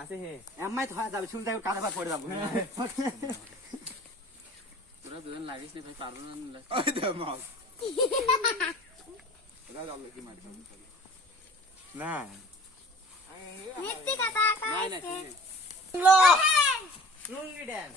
আছে হে তো হয় যাবে শুনতে কানে ভাগ পড়ে যাব। তোরা দুজন লাগিস নি ভাই পারব না ওই দে যাবে কি না। কথা না লুঙ্গি ড্যান্স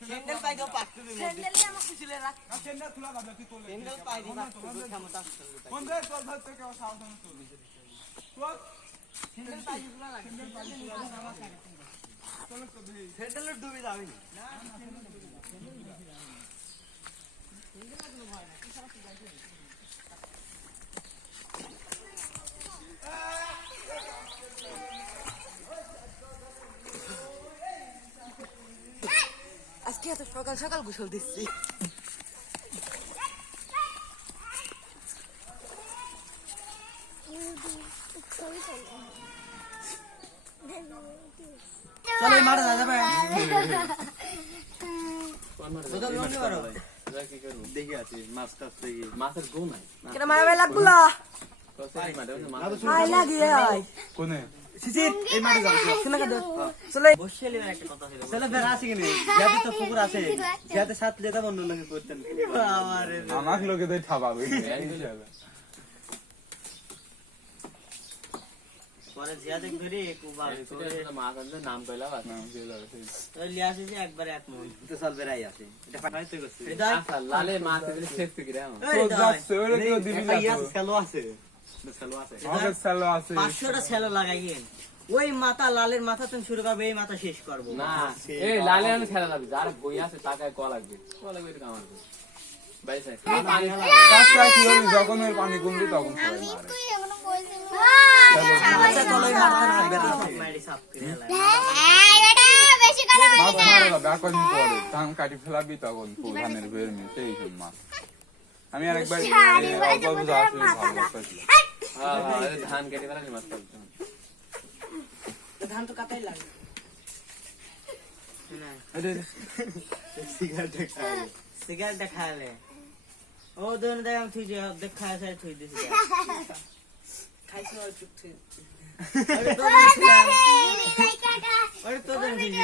স্যান্ডেল দাও পাই দাও পাক তুমি স্যান্ডেলই আমাকে খুশিলে রাখ না স্যান্ডেল তুই তোলে পাই ক্ষমতা কোন দে ধর থেকে সাবধান পাই দেই স্যান্ডেল ডুবি যাবি আজকে এত সকাল সকাল গোসল দিচ্ছি? চলো কি দেখি আছি মাছ টাছ দেখি। মাছের গো নাই। কেন মারা ভাই লাগবো না কোনে? সিসির এই মাঠে যাব শুনে কাদ চলে বসে নিবে একটা কথা ছিল চলে বেড়া আছে কিনে যাতে তো পুকুর আছে যাতে সাত লেতা বন্ধ লাগে করতেন। আমারে আমাকে লোকে দেই ঠাবাবে পরে জিয়া দেখ ধরে নাম কইলা বাস। যে একবার এক মন। তো চল বেড়াই আছে। এটা পাঠাই তো করছে। আচ্ছা লালে মাছ এগুলো শেষ করে রে আমার যাচ্ছে ওরে কেউ দিবি না ইয়া আছে। স্যালো স্যালো আছে। পাঁচশোটা ছেলে লাগাইয়েন ওই মাথা লালের মাথা তুমি শুরু করবে এই মাথা শেষ করব। না এই লালে আমি খেলা লাগবে যার বই আছে টাকায় ক লাগবে। ক লাগবে এটা আমার ভাই স্যার পানি রাস্তায় কি হবি যখন ওর পানি কমবে তখন এই। এই মাছ মারা পরে। ধান কাটি ফেলাবি তখন ধানের বের মেয়ে সেই সব মাছ আমি আরেকবার হ্যাঁ হ্যাঁ ধান কেটে ফেলা মাছ ধান তো কাটাই লাগে সিগারেট খাই ও দোন দেখ আমি থুই দেখ খাই সাই থুই দিছি খাইছি ওই চুপ থেকে আরে তো দিছিলাম খাই কাটা আরে তো দেন দিছি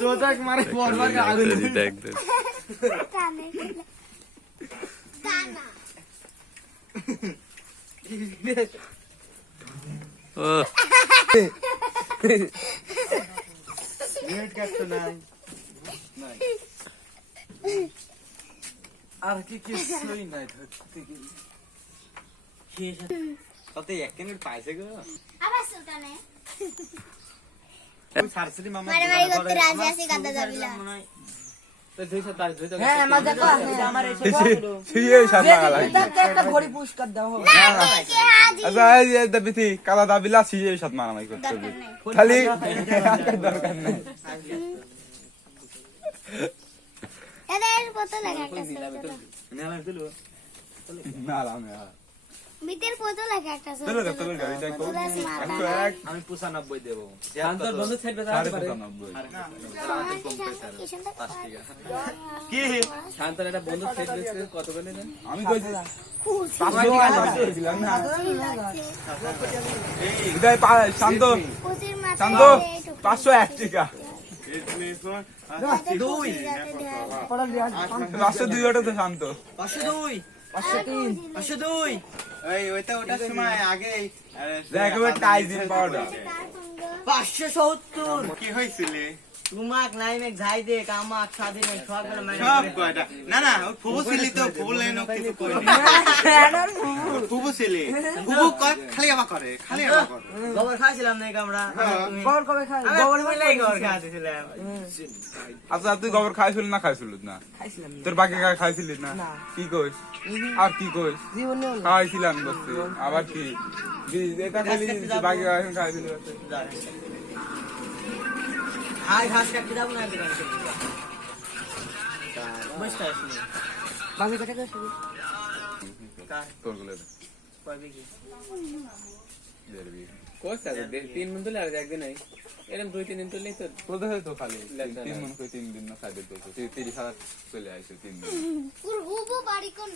তুই মারে আগুন। আর কি কি নাই ধরতে গেলে এক পাইছে গো আবার সুলতানে মামা মারে মারি করতে রাজি আছি গাদা যাবিলা কালা দাবিলা সিজে সাত মারামারি করতে হবে। খালি দরকার নেই। না। মিতের কত লাগে একটা চলো সুলতান চলো গাড়ি দেখো তুলাস মাথা একশো এক। আমি 95 দেব। শান্তর বন্ধু ছাড়বে সাড়ে পঁচানব্বই। কি? শান্তর একটা বন্ধু সেট দিয়েছে কত করে দেন আমি কইছি পাঁচশো পাঁচশো দিলাম না? হৃদয় পা- শান্ত। শান্ত পাঁচশো এক টাকা। দুই। পাঁচশো দুই ওটা তো শান্ত। পাঁচশো দুই। পাঁচশো তিন পাঁচশো দুই। এই ওইটা ওটার সময় আগে দেখ পাউডার। পাঁচশো সত্তর। কি হয়েছিল? তুমাক যাই দে কামাক স্বাধীন সব গেলে মাইনে সব কয়টা? না না ফুবু ছিলি তো ফুবু লাইন কিছু কই ফুবু। ছিলি। ফুবু কয় খালি আবার করে খালি আবার করে। গোবর খাইছিলাম নাকি আমরা? তুমি- কবে খাই গোবর মিলাই গোবর খাইছিলাম? আচ্ছা তুই গোবর খাইছিল না খাইছিল না? খাইছিলাম তোর বাকি খাইছিলি না। কি কইস? আর কি কইস? জীবনে খাইছিলাম আবার কি? এটা খালি বাকি খাইছিল হাই ঘাস কাটতে যাব না খাইছিস মামি কথা কইছিস তোরগুলো কয়বে কি দেড়- তিন মিনিট তুলে আর একদিন নাই এরকম দুই তিন দিন তুললেই তো তোদের হয়তো খালি। তিন মন করে তিন দিন না খাইতে তো তিরিশ হাজার চলে আসছে তিন দিন। বাড়ি কোন?